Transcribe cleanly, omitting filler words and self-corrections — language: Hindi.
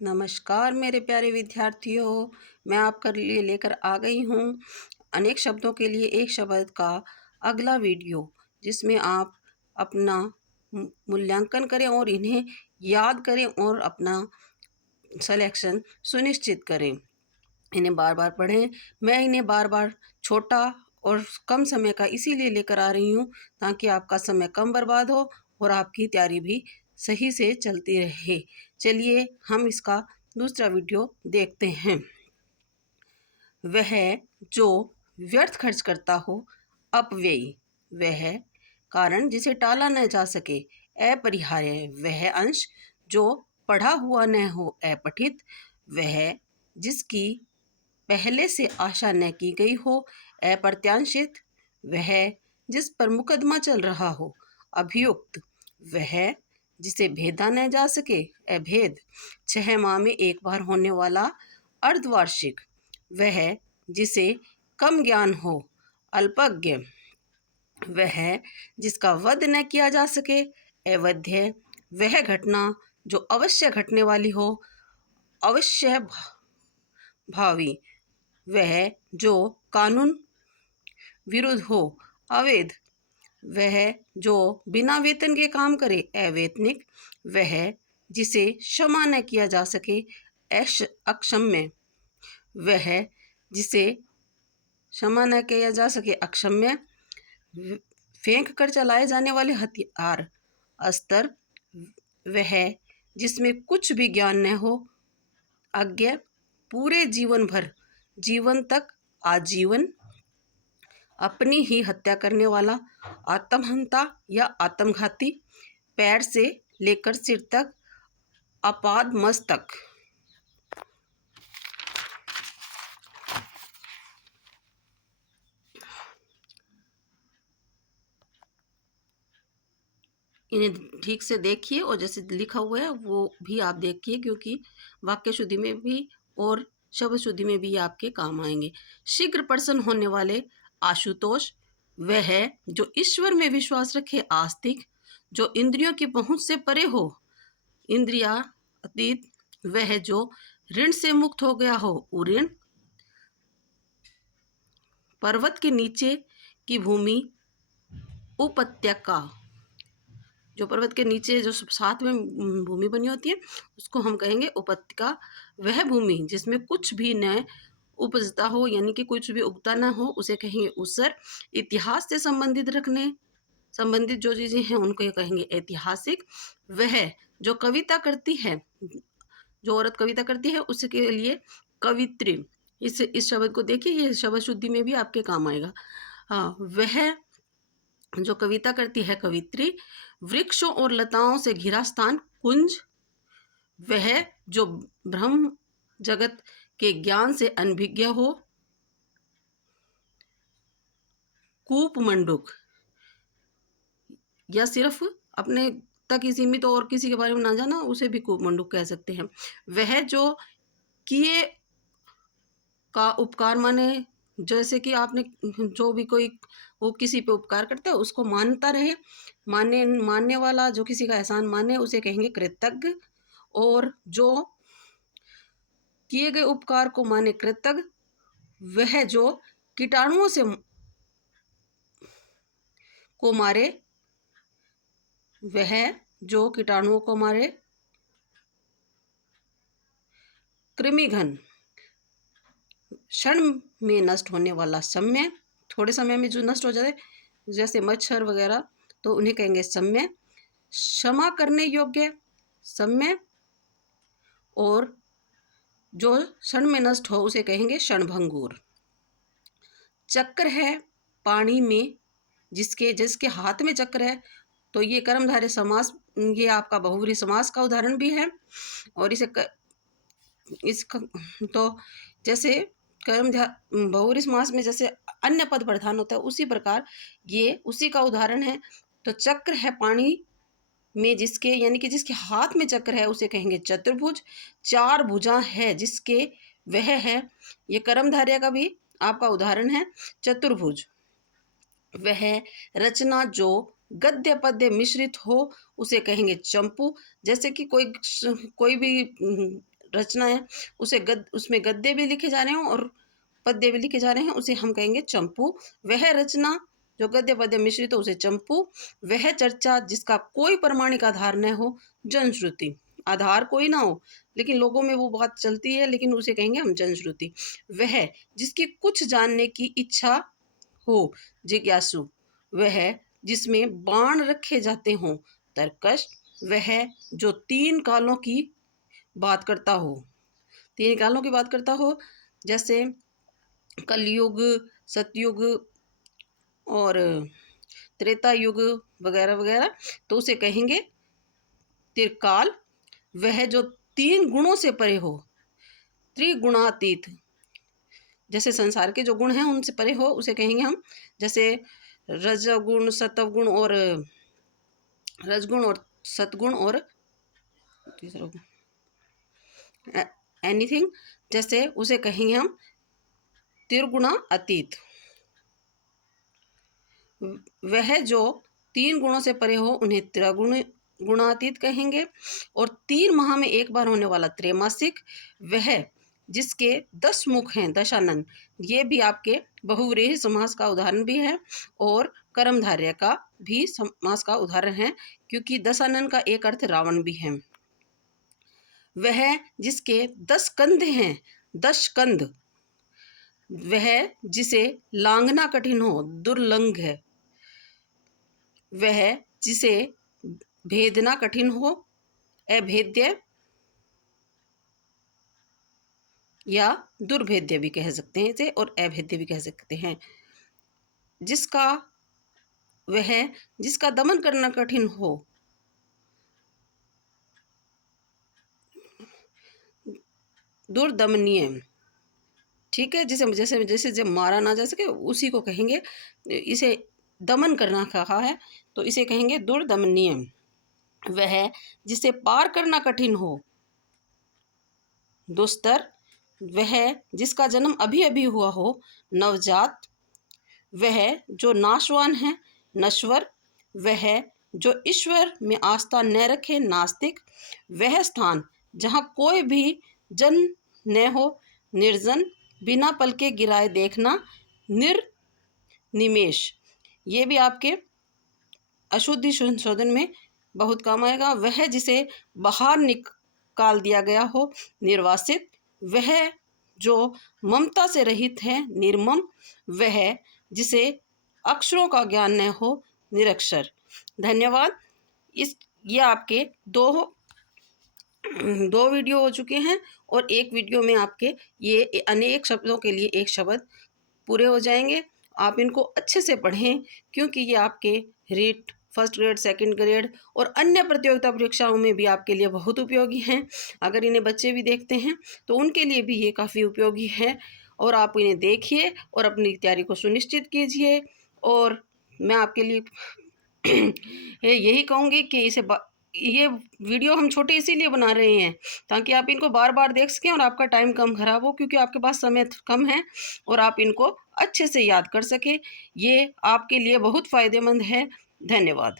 नमस्कार मेरे प्यारे विद्यार्थियों, मैं आपके लिए लेकर आ गई हूँ अनेक शब्दों के लिए एक शब्द का अगला वीडियो, जिसमें आप अपना मूल्यांकन करें और इन्हें याद करें और अपना सिलेक्शन सुनिश्चित करें। इन्हें बार बार पढ़ें। मैं इन्हें बार बार छोटा और कम समय का इसीलिए लेकर आ रही हूँ ताकि आपका समय कम बर्बाद हो और आपकी तैयारी भी सही से चलती रहे। चलिए हम इसका दूसरा वीडियो देखते हैं। वह जो व्यर्थ खर्च करता हो अपव्ययी, वह कारण जिसे टाला न जा सके अपरिहार्य, वह अंश जो पढ़ा हुआ न हो अपठित, वह जिसकी पहले से आशा न की गई हो अप्रत्याशित, वह जिस पर मुकदमा चल रहा हो अभियुक्त, वह जिसे भेदा न जा सके अभेद, 6 माह में एक बार होने वाला अर्धवार्षिक, वह जिसे कम ज्ञान हो अल्पज्ञ, वह जिसका वध न किया जा सके अवध्य, वह घटना जो अवश्य घटने वाली हो अवश्य भावी, वह जो कानून विरुद्ध हो अवैध, वह जो बिना वेतन के काम करे अवैतनिक, वह जिसे क्षमा न किया जा सके अक्षम्य, वह जिसे क्षमा न किया जा सके अक्षम्य, फेंक कर चलाए जाने वाले हथियार अस्त्र, वह जिसमें कुछ भी ज्ञान न हो अज्ञ, पूरे जीवन भर जीवन तक आजीवन अपनी ही हत्या करने वाला आत्महंता या आत्मघाती, पैर से लेकर सिर तक अपाद मस्तक। इन्हें ठीक से देखिए और जैसे लिखा हुआ है वो भी आप देखिए, क्योंकि वाक्य शुद्धि में भी और शब्द शुद्धि में भी आपके काम आएंगे। शीघ्र प्रसन्न होने वाले आशुतोष, वह जो ईश्वर में विश्वास रखे आस्तिक, जो इंद्रियों की पहुंच से परे हो इंद्रिया अतीत, वह जो ऋण से मुक्त हो गया हो उऋण, पर्वत के नीचे की भूमि उपत्यका, जो पर्वत के नीचे जो साथ में भूमि बनी होती है उसको हम कहेंगे उपत्यका, वह भूमि जिसमें कुछ भी न उपजता हो यानी कि कुछ भी उगता ना हो उसे कहेंगे उसर। इतिहास से संबंधित जो चीज़ें हैं उनको कहेंगे ऐतिहासिक। वह जो कविता करती है, जो औरत कविता करती है उसके लिए कवित्री। इस शब्द को देखिए, ये शब्द शुद्धि में भी आपके काम आएगा। हाँ, वह जो कविता करती है कवित्री। वृक्षों और लताओं से घिरा स्थान कुंज, वह जो ब्रह्म जगत के ज्ञान से अनभिज्ञ हो कूप मंडूक, या सिर्फ अपने तक ही सीमित और किसी के बारे में ना जाना उसे भी कूप मंडूक कह सकते हैं। वह जो किए का उपकार माने, जैसे कि आपने जो भी कोई वो किसी पे उपकार करता है उसको मानता रहे, मानने वाला जो किसी का एहसान माने उसे कहेंगे कृतज्ञ, और जो किए गए उपकार को माने कृतज्ञ, वह जो कीटाणुओं से को मारे, वह जो कीटाणुओं को मारे कृमिघन, क्षण में नष्ट होने वाला सम्य, थोड़े समय में जो नष्ट हो जाए जैसे मच्छर वगैरह तो उन्हें कहेंगे सम्य। क्षमा करने योग्य सम्य, और जो क्षण में नष्ट हो उसे कहेंगे क्षणभंगुर। चक्र है पानी में जिसके हाथ में चक्र है, तो ये कर्मधारय समास, ये आपका बहुव्रीहि समास का उदाहरण भी है। और इसका तो जैसे बहुव्रीहि समास में जैसे अन्य पद प्रधान होता है उसी प्रकार ये उसी का उदाहरण है। तो चक्र है पानी में जिसके यानी कि जिसके हाथ में चक्र है उसे कहेंगे चतुर्भुज। 4 भुजा है जिसके, वह है, ये कर्मधारय का भी आपका उदाहरण है चतुर्भुज। वह रचना जो गद्य पद्य मिश्रित हो उसे कहेंगे चंपू। जैसे कि कोई भी रचना है उसे उसमें गद्य भी लिखे जा रहे हैं और पद्य भी लिखे जा रहे हैं, उसे हम कहेंगे चंपू। वह रचना जो गद्य पद्य मिश्रित हो उसे चंपू। वह चर्चा जिसका कोई प्रमाणिक आधार न हो जनश्रुति। आधार कोई ना हो लेकिन लोगों में वो बात चलती है, लेकिन उसे कहेंगे हम जनश्रुति। वह जिसकी कुछ जानने की इच्छा हो जिज्ञासु। वह जिसमें बाण रखे जाते हों तर्कश। वह जो तीन कालों की बात करता हो, तीन कालों की बात करता हो, जैसे कलयुग, सतयुग और त्रेता युग वगैरह वगैरह, तो उसे कहेंगे त्रिकाल। वह जो तीन गुणों से परे हो, त्रिगुणातीत, जैसे संसार के जो गुण हैं उनसे परे हो, उसे कहेंगे हम, जैसे रजगुण, सतगुण और रजगुण और सतगुण और तीसरा एनीथिंग, जैसे उसे कहेंगे हम त्रिगुणा अतीत। वह जो तीन गुणों से परे हो उन्हें त्रिगुण गुणातीत कहेंगे। और 3 माह में एक बार होने वाला त्रैमासिक। वह जिसके 10 मुख हैं, दशानन, ये भी आपके बहुव्रीहि समास का उदाहरण भी है और कर्मधारय का भी समास का उदाहरण है, क्योंकि दशानन का एक अर्थ रावण भी है। वह जिसके 10 कंध हैं, 10 कंध, वह जिसे लांघना कठिन हो, दुर्लंघ है। वह जिसे भेदना कठिन हो, अभेद्य या दुर्भेद्य भी कह सकते हैं इसे, और अभेद्य भी कह सकते हैं। जिसका वह जिसका दमन करना कठिन हो, दुर्दमनीय, ठीक है, जिसे जैसे जैसे जब मारा ना जा सके उसी को कहेंगे, इसे दमन करना कहा है तो इसे कहेंगे दुर्दमनीय। वह जिसे पार करना कठिन हो, दुस्तर। वह जिसका जन्म अभी अभी हुआ हो, नवजात। वह जो नाशवान है, नश्वर। वह जो ईश्वर में आस्था न रखे, नास्तिक। वह स्थान जहाँ कोई भी जन न हो, निर्जन। बिना पल के गिराए देखना, निर्निमेष। ये भी आपके अशुद्धि संशोधन में बहुत काम आएगा। वह जिसे बाहर निकाल दिया गया हो, निर्वासित। वह जो ममता से रहित है, निर्मम। वह जिसे अक्षरों का ज्ञान न हो, निरक्षर। धन्यवाद। ये आपके दो वीडियो हो चुके हैं और एक वीडियो में आपके ये अनेक शब्दों के लिए एक शब्द पूरे हो जाएंगे। आप इनको अच्छे से पढ़ें, क्योंकि ये आपके REET first grade, second grade और अन्य प्रतियोगिता परीक्षाओं में भी आपके लिए बहुत उपयोगी हैं। अगर इन्हें बच्चे भी देखते हैं तो उनके लिए भी ये काफ़ी उपयोगी है, और आप इन्हें देखिए और अपनी तैयारी को सुनिश्चित कीजिए। और मैं आपके लिए यही कहूँगी कि ये वीडियो हम छोटे इसीलिए बना रहे हैं ताकि आप इनको बार बार देख सकें और आपका टाइम कम खराब हो, क्योंकि आपके पास समय कम है और आप इनको अच्छे से याद कर सकें। ये आपके लिए बहुत फ़ायदेमंद है। धन्यवाद।